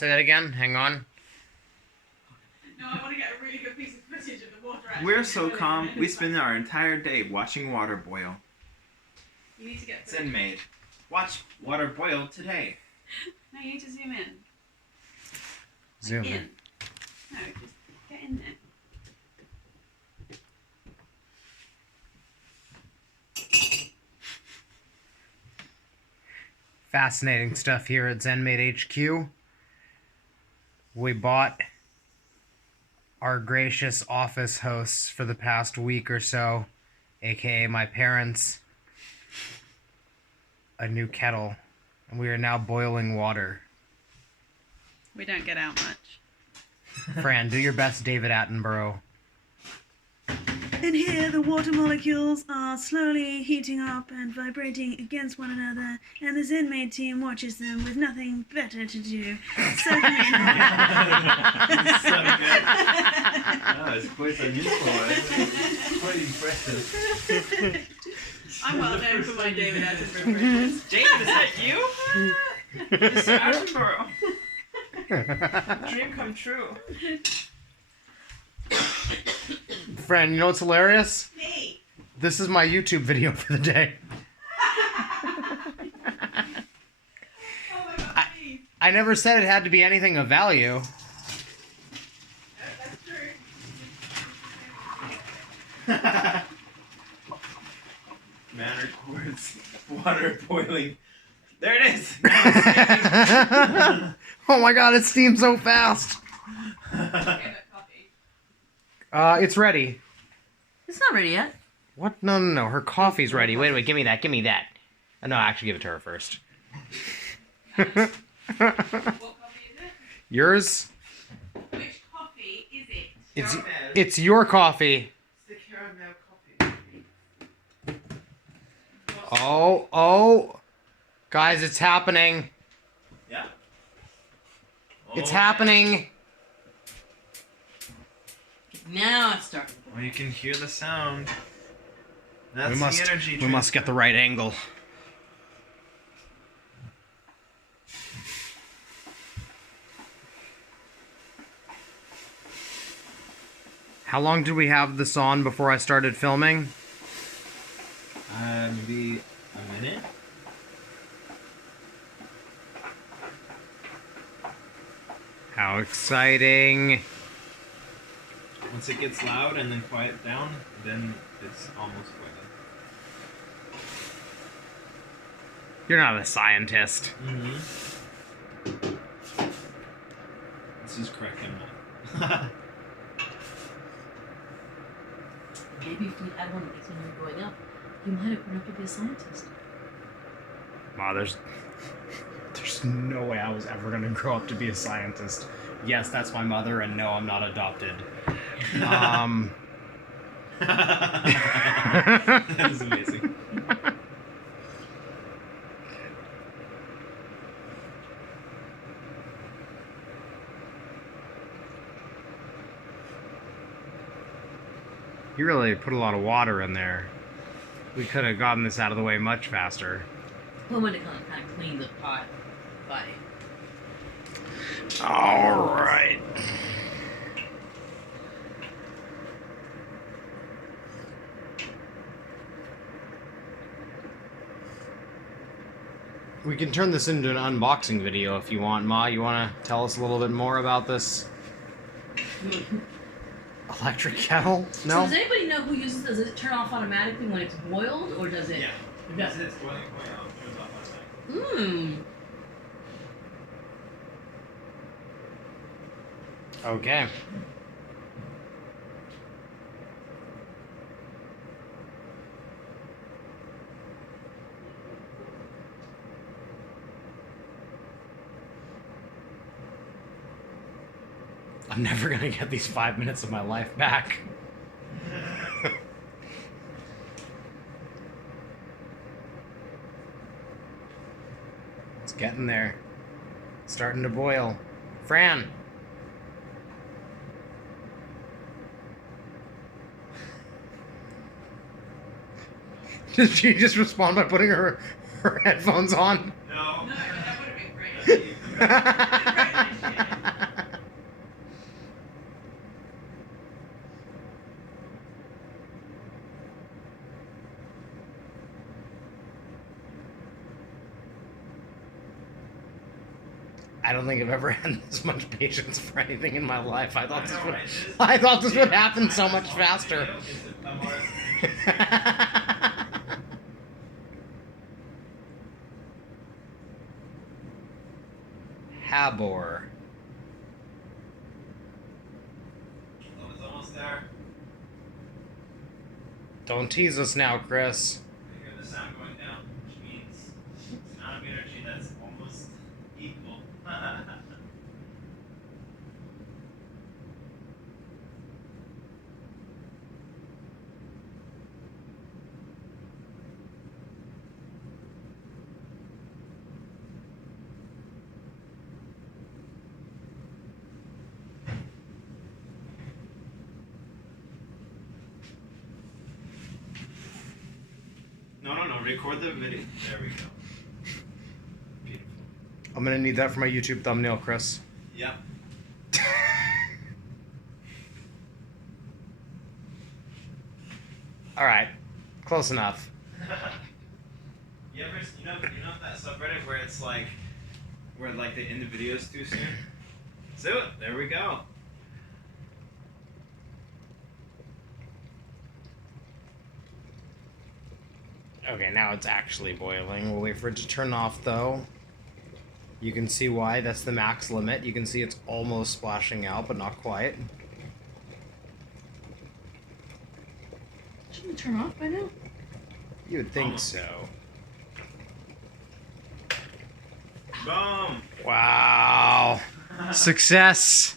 Say that again. Hang on. No, I want to get a really good piece of footage of the water. We're so calm. We spend our entire day watching water boil. You need to get ZenMaid. Watch water boil today. No, you need to zoom in. Zoom in. in. No, just get in there. Fascinating stuff here at ZenMaid HQ. We bought our gracious office hosts for the past week or so, aka my parents, a new kettle, and we are now boiling water. We don't get out much. Fran, do your best David Attenborough. And here the water molecules are slowly heating up and vibrating against one another, and the ZenMaid team watches them with nothing better to do. Soaking in. Oh, it's quite unusual. Quite impressive. I'm well known for my David Attenborough impressions. David, is that you? Mr. Attenborough. Dream come true. Fran, you know what's hilarious? Me. This is my YouTube video for the day. Oh my god, please. I never said it had to be anything of value. That's true. Man records water boiling. There it is. Oh my god, it steams so fast. Okay, but coffee. It's ready. It's not ready yet. What? No. Her coffee's ready. Wait. Give me that. No, actually, give it to her first. What coffee is it? Yours? Which coffee is it? It's your coffee. It's the caramel coffee. Oh. Guys, it's happening. Yeah. It's Oh, happening. Now it's starting. Well, you can hear the sound. That's We must the energy. get the right angle. How long did we have this on before I started filming? Maybe a minute. How exciting. Once it gets loud and then quiet down, then it's almost boiling. You're not a scientist. Mm-hmm. This is correct, I'm not. Maybe if you add one of these when you're growing up, you might have grown up to be a scientist. Wow, there's no way I was ever gonna grow up to be a scientist. Yes, that's my mother, and no, I'm not adopted. That is amazing. You really put a lot of water in there. We could have gotten this out of the way much faster. Well, when it kind of clean the pot body. All right. We can turn this into an unboxing video if you want, Ma. You want to tell us a little bit more about this electric kettle? No? So does anybody know who uses? Does it turn off automatically when it's boiled, or does it? Yeah. It does. It's boiling out. It turns off automatically. Okay. I'm never gonna get these 5 minutes of my life back. It's getting there. It's starting to boil. Fran! Did she just respond by putting her headphones on? No. No, that would have been great. I don't think I've ever had this much patience for anything in my life. I thought I this know, would, right? This is- I thought this would happen so much All faster. video is a Mars- Habor. Oh, it's almost there. Don't tease us now, Chris. I hear the sound going down, which means the amount of energy that's almost equal. No. Record the video. There we go. Beautiful. I'm gonna need that for my YouTube thumbnail, Chris. Yep. All right, close enough. You ever, you know that subreddit where it's like, where like they end the videos too soon? So there we go. Okay, now it's actually boiling. We'll wait for it to turn off, though. You can see why. That's the max limit. You can see it's almost splashing out, but not quite. Shouldn't it turn off by now? You would think Almost. so. Boom. Wow. Success.